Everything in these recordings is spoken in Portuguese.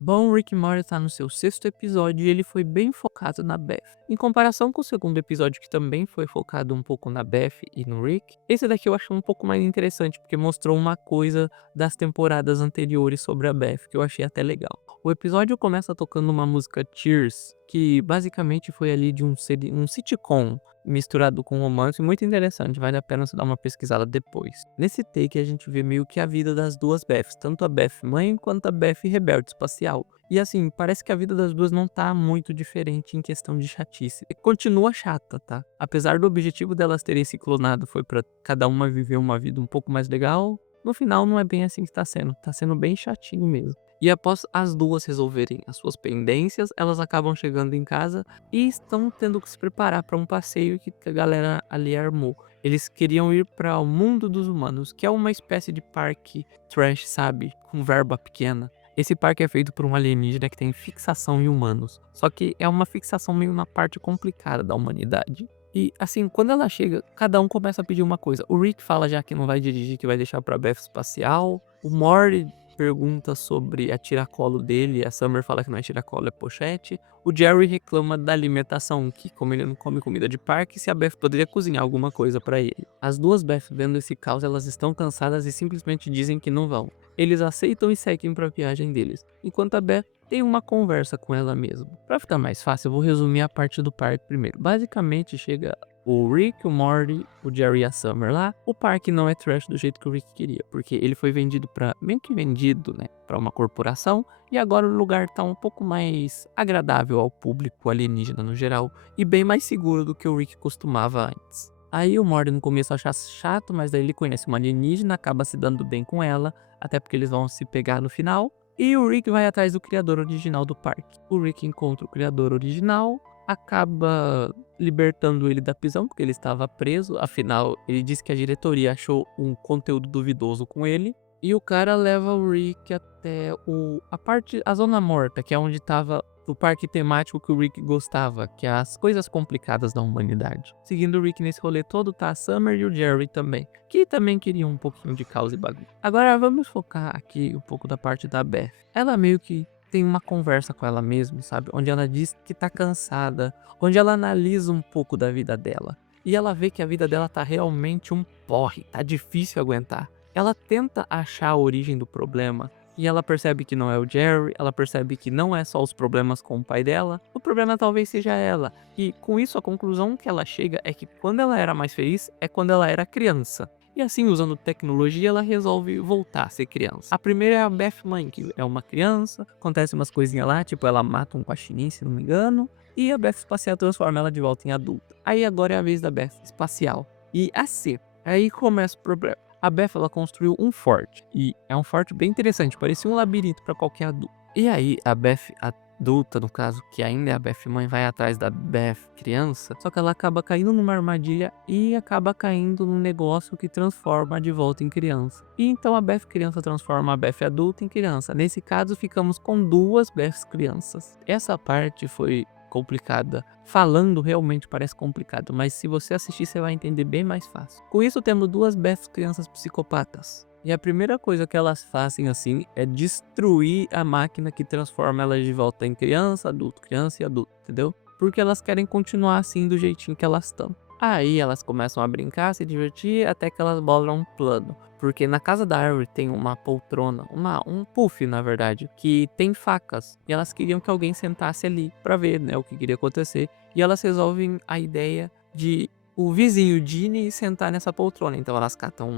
Bom, Rick and Morty tá no seu sexto episódio e ele foi bem focado na Beth. Em comparação com o segundo episódio, que também foi focado um pouco na Beth e no Rick, esse daqui eu achei um pouco mais interessante, porque mostrou uma coisa das temporadas anteriores sobre a Beth, que eu achei até legal. O episódio começa tocando uma música Cheers, que basicamente foi ali de um sitcom misturado com romance, muito interessante, vale a pena você dar uma pesquisada depois. Nesse take a gente vê meio que a vida das duas Beths, tanto a Beth mãe quanto a Beth rebelde espacial. E assim, parece que a vida das duas não tá muito diferente em questão de chatice. E continua chata, tá? Apesar do objetivo delas terem se clonado foi pra cada uma viver uma vida um pouco mais legal, no final não é bem assim que tá sendo bem chatinho mesmo. E após as duas resolverem as suas pendências, elas acabam chegando em casa e estão tendo que se preparar para um passeio que a galera ali armou. Eles queriam ir para o mundo dos humanos, que é uma espécie de parque trash, sabe? Com verba pequena. Esse parque é feito por um alienígena que tem fixação em humanos. Só que é uma fixação meio na parte complicada da humanidade. E assim, quando ela chega, cada um começa a pedir uma coisa. O Rick fala já que não vai dirigir, que vai deixar pra Beth espacial. O Morty pergunta sobre a tiracolo dele, a Summer fala que não é tiracolo, é pochete. O Jerry reclama da alimentação, que como ele não come comida de parque, se a Beth poderia cozinhar alguma coisa pra ele. As duas Beth vendo esse caos, elas estão cansadas e simplesmente dizem que não vão. Eles aceitam e seguem pra viagem deles, enquanto a Beth tem uma conversa com ela mesma. Pra ficar mais fácil, eu vou resumir a parte do parque primeiro. Basicamente, chega o Rick, o Morty, o Jerry e a Summer lá. O parque não é trash do jeito que o Rick queria, porque ele foi vendido pra, meio que vendido, né, pra uma corporação, e agora o lugar tá um pouco mais agradável ao público alienígena no geral, e bem mais seguro do que o Rick costumava antes. Aí o Morty no começo acha chato, mas daí ele conhece uma alienígena, acaba se dando bem com ela, até porque eles vão se pegar no final. E o Rick vai atrás do criador original do parque. O Rick encontra o criador original, acaba libertando ele da prisão, porque ele estava preso. Afinal, ele disse que a diretoria achou um conteúdo duvidoso com ele. E o cara leva o Rick até a Zona Morta, que é onde estava o parque temático que o Rick gostava, que é as coisas complicadas da humanidade. Seguindo o Rick nesse rolê todo, tá a Summer e o Jerry também, que também queriam um pouquinho de caos e bagunça. Agora vamos focar aqui um pouco da parte da Beth. Ela meio que tem uma conversa com ela mesma, sabe? Onde ela diz que tá cansada, onde ela analisa um pouco da vida dela. E ela vê que a vida dela tá realmente um porre, tá difícil aguentar. Ela tenta achar a origem do problema, e ela percebe que não é o Jerry, ela percebe que não é só os problemas com o pai dela, o problema talvez seja ela. E com isso a conclusão que ela chega é que quando ela era mais feliz é quando ela era criança. E assim, usando tecnologia, ela resolve voltar a ser criança. A primeira é a Beth Mãe, que é uma criança, acontece umas coisinhas lá, tipo ela mata um guaxinim, se não me engano, e a Beth Espacial transforma ela de volta em adulta. Aí agora é a vez da Beth Espacial. E assim, aí começa o problema. A Beth, ela construiu um forte, e é um forte bem interessante, parecia um labirinto para qualquer adulto. E aí, a Beth adulta, no caso, que ainda é a Beth mãe, vai atrás da Beth criança, só que ela acaba caindo numa armadilha e acaba caindo num negócio que transforma de volta em criança. E então a Beth criança transforma a Beth adulta em criança. Nesse caso, ficamos com duas Beths crianças. Essa parte foi complicada. Falando realmente parece complicado, mas se você assistir você vai entender bem mais fácil. Com isso temos duas Beths crianças psicopatas. E a primeira coisa que elas fazem assim é destruir a máquina que transforma elas de volta em criança e adulto, entendeu? Porque elas querem continuar assim do jeitinho que elas estão. Aí elas começam a brincar, se divertir, até que elas bolam um plano. Porque na casa da árvore tem uma poltrona, um puff na verdade, que tem facas. E elas queriam que alguém sentasse ali pra ver, né, o que queria acontecer. E elas resolvem a ideia de o vizinho Ginny sentar nessa poltrona. Então elas catam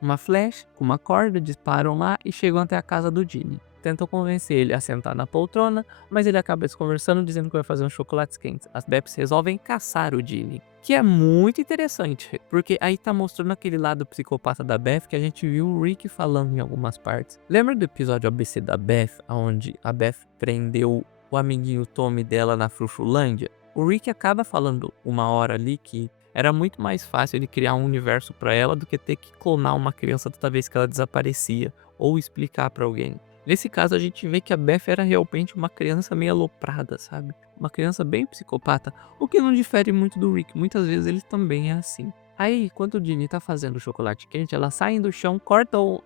uma flecha com uma corda, disparam lá e chegam até a casa do Ginny. Tentam convencer ele a sentar na poltrona, mas ele acaba desconversando, dizendo que vai fazer uns chocolates quentes. As Beps resolvem caçar o Ginny, que é muito interessante, porque aí tá mostrando aquele lado psicopata da Beth que a gente viu o Rick falando em algumas partes. Lembra do episódio ABC da Beth, onde a Beth prendeu o amiguinho Tommy dela na Frufrulândia? O Rick acaba falando uma hora ali que era muito mais fácil ele criar um universo pra ela do que ter que clonar uma criança toda vez que ela desaparecia, ou explicar pra alguém. Nesse caso, a gente vê que a Beth era realmente uma criança meio aloprada, sabe? Uma criança bem psicopata, o que não difere muito do Rick. Muitas vezes ele também é assim. Aí, quando o Ginny tá fazendo o chocolate quente, elas saem do chão, cortam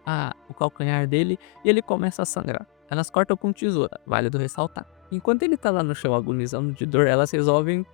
o calcanhar dele e ele começa a sangrar. Elas cortam com tesoura, válido ressaltar. Enquanto ele tá lá no chão agonizando de dor, elas resolvem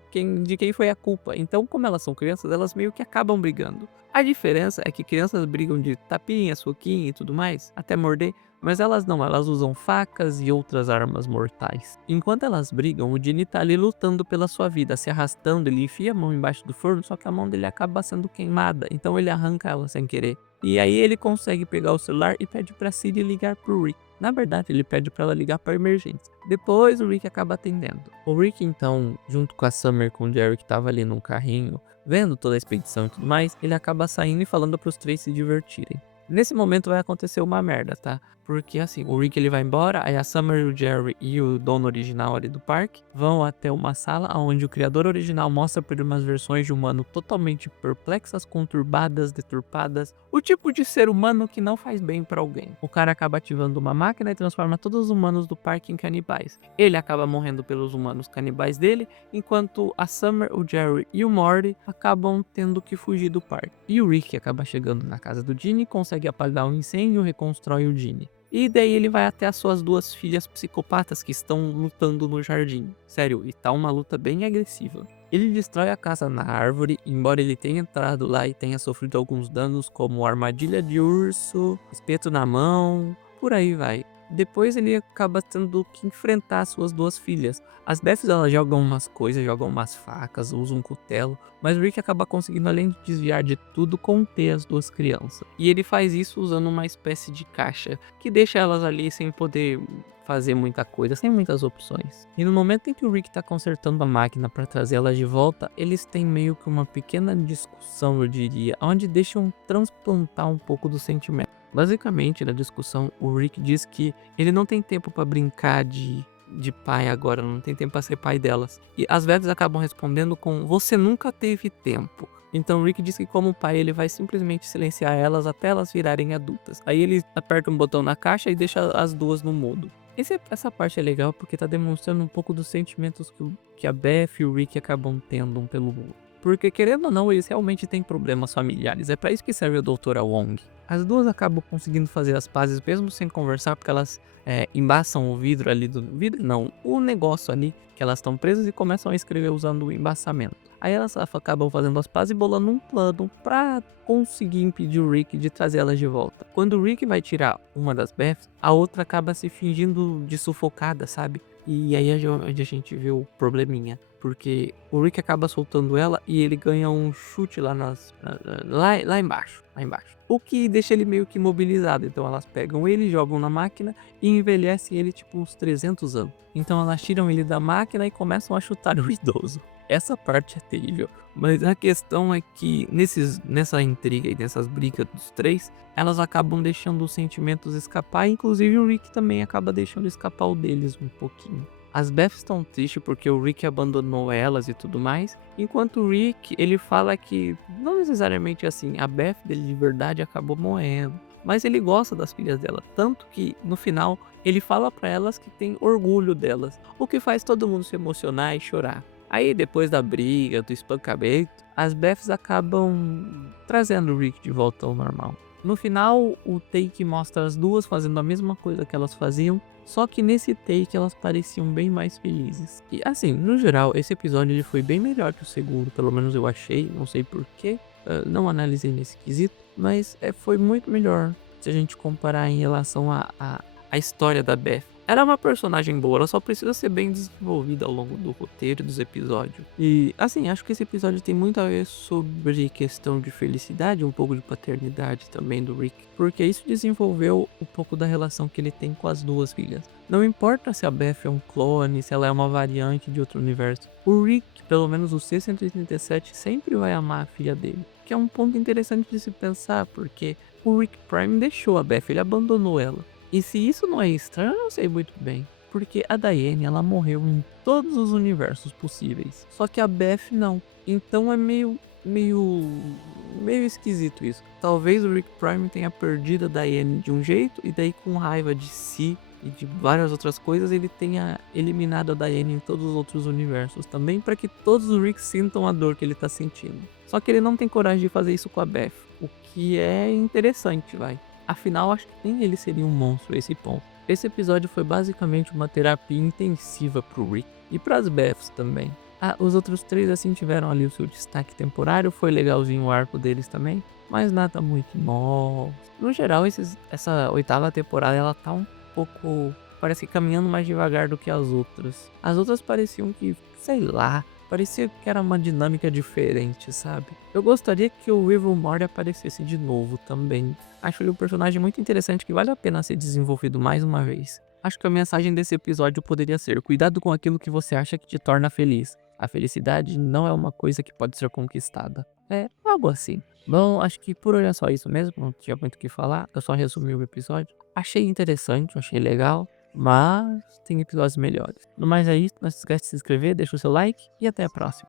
de quem foi a culpa. Então, como elas são crianças, elas meio que acabam brigando. A diferença é que crianças brigam de tapinha, soquinho e tudo mais, até morder, mas elas não, elas usam facas e outras armas mortais. Enquanto elas brigam, o Ginny tá ali lutando pela sua vida, se arrastando, ele enfia a mão embaixo do forno, só que a mão dele acaba sendo queimada, então ele arranca ela sem querer. E aí ele consegue pegar o celular e pede pra Ciri ligar pro Rick. Na verdade, ele pede pra ela ligar pra emergência. Depois o Rick acaba atendendo. O Rick então, junto com a Summer e com o Jerry que tava ali num carrinho, vendo toda a expedição e tudo mais, ele acaba saindo e falando pros três se divertirem. Nesse momento vai acontecer uma merda, tá? Porque assim, o Rick ele vai embora, aí a Summer, o Jerry e o dono original ali do parque vão até uma sala onde o criador original mostra por umas versões de humano totalmente perplexas, conturbadas, deturpadas, o tipo de ser humano que não faz bem pra alguém. O cara acaba ativando uma máquina e transforma todos os humanos do parque em canibais. Ele acaba morrendo pelos humanos canibais dele, enquanto a Summer, o Jerry e o Morty acabam tendo que fugir do parque. E o Rick acaba chegando na casa do Ginny, consegue apagar o incêndio e reconstrói o Ginny. E daí ele vai até as suas duas filhas psicopatas que estão lutando no jardim. Sério, e tá uma luta bem agressiva. Ele destrói a casa na árvore, embora ele tenha entrado lá e tenha sofrido alguns danos como armadilha de urso, espeto na mão, por aí vai. Depois ele acaba tendo que enfrentar suas duas filhas. As Beths elas jogam umas coisas, jogam umas facas, usam um cutelo, mas o Rick acaba conseguindo, além de desviar de tudo, conter as duas crianças. E ele faz isso usando uma espécie de caixa, que deixa elas ali sem poder fazer muita coisa, sem muitas opções. E no momento em que o Rick tá consertando a máquina para trazer elas de volta, eles têm meio que uma pequena discussão, eu diria, onde deixam transplantar um pouco do sentimento. Basicamente, na discussão, o Rick diz que ele não tem tempo para brincar de pai agora, não tem tempo para ser pai delas. E as velhas acabam respondendo com: "Você nunca teve tempo". Então o Rick diz que como pai ele vai simplesmente silenciar elas até elas virarem adultas. Aí ele aperta um botão na caixa e deixa as duas no mudo. Essa parte é legal porque tá demonstrando um pouco dos sentimentos que a Beth e o Rick acabam tendo um pelo outro. Porque querendo ou não, eles realmente têm problemas familiares. É pra isso que serve a doutora Wong. As duas acabam conseguindo fazer as pazes mesmo sem conversar, porque elas embaçam o vidro ali do... Vidro não, o negócio ali que elas estão presas e começam a escrever usando o embaçamento. Aí elas acabam fazendo as pazes e bolando um plano pra conseguir impedir o Rick de trazer elas de volta. Quando o Rick vai tirar uma das Beths, a outra acaba se fingindo de sufocada, sabe? E aí é onde a gente vê o probleminha. Porque o Rick acaba soltando ela e ele ganha um chute lá lá embaixo. O que deixa ele meio que imobilizado. Então elas pegam ele, jogam na máquina e envelhecem ele tipo uns 300 anos. Então elas tiram ele da máquina e começam a chutar o idoso. Essa parte é terrível. Mas a questão é que nessa intriga e nessas brigas dos três, elas acabam deixando os sentimentos escapar. Inclusive o Rick também acaba deixando escapar o deles um pouquinho. As Beths estão tristes porque o Rick abandonou elas e tudo mais, enquanto o Rick, ele fala que não necessariamente assim, a Beth dele de verdade acabou morrendo, mas ele gosta das filhas dela, tanto que no final ele fala pra elas que tem orgulho delas, o que faz todo mundo se emocionar e chorar. Aí depois da briga, do espancamento, as Beths acabam trazendo o Rick de volta ao normal. No final, o take mostra as duas fazendo a mesma coisa que elas faziam, só que nesse take elas pareciam bem mais felizes. E assim, no geral, esse episódio ele foi bem melhor que o segundo, pelo menos eu achei, não sei porquê, não analisei nesse quesito, mas foi muito melhor se a gente comparar em relação à história da Beth. Ela é uma personagem boa, ela só precisa ser bem desenvolvida ao longo do roteiro e dos episódios. E assim, acho que esse episódio tem muito a ver sobre questão de felicidade, um pouco de paternidade também do Rick. Porque isso desenvolveu um pouco da relação que ele tem com as duas filhas. Não importa se a Beth é um clone, se ela é uma variante de outro universo. O Rick, pelo menos o C-137, sempre vai amar a filha dele. Que é um ponto interessante de se pensar, porque o Rick Prime deixou a Beth, ele abandonou ela. E se isso não é estranho, eu não sei muito bem. Porque a Diane, ela morreu em todos os universos possíveis. Só que a Beth não. Então é meio esquisito isso. Talvez o Rick Prime tenha perdido a Diane de um jeito. E daí com raiva de si e de várias outras coisas, ele tenha eliminado a Diane em todos os outros universos também. Para que todos os Ricks sintam a dor que ele tá sentindo. Só que ele não tem coragem de fazer isso com a Beth. O que é interessante, vai. Afinal, acho que nem ele seria um monstro a esse ponto. Esse episódio foi basicamente uma terapia intensiva pro Rick e pras Beths também. Ah, os outros 3 assim tiveram ali o seu destaque temporário, foi legalzinho o arco deles também, mas nada muito nossa. No geral essa 8ª temporada ela tá um pouco, parece que caminhando mais devagar do que as outras. As outras pareciam que, sei lá, parecia que era uma dinâmica diferente, sabe. Eu gostaria que o River Morty aparecesse de novo também. Acho ele um personagem muito interessante que vale a pena ser desenvolvido mais uma vez. Acho que a mensagem desse episódio poderia ser: cuidado com aquilo que você acha que te torna feliz. A felicidade não é uma coisa que pode ser conquistada. É, algo assim. Bom, acho que por hoje é só isso mesmo, não tinha muito o que falar, eu só resumi o episódio. Achei interessante, achei legal, mas tem episódios melhores. No mais é isso, não se esquece de se inscrever, deixa o seu like e até a próxima.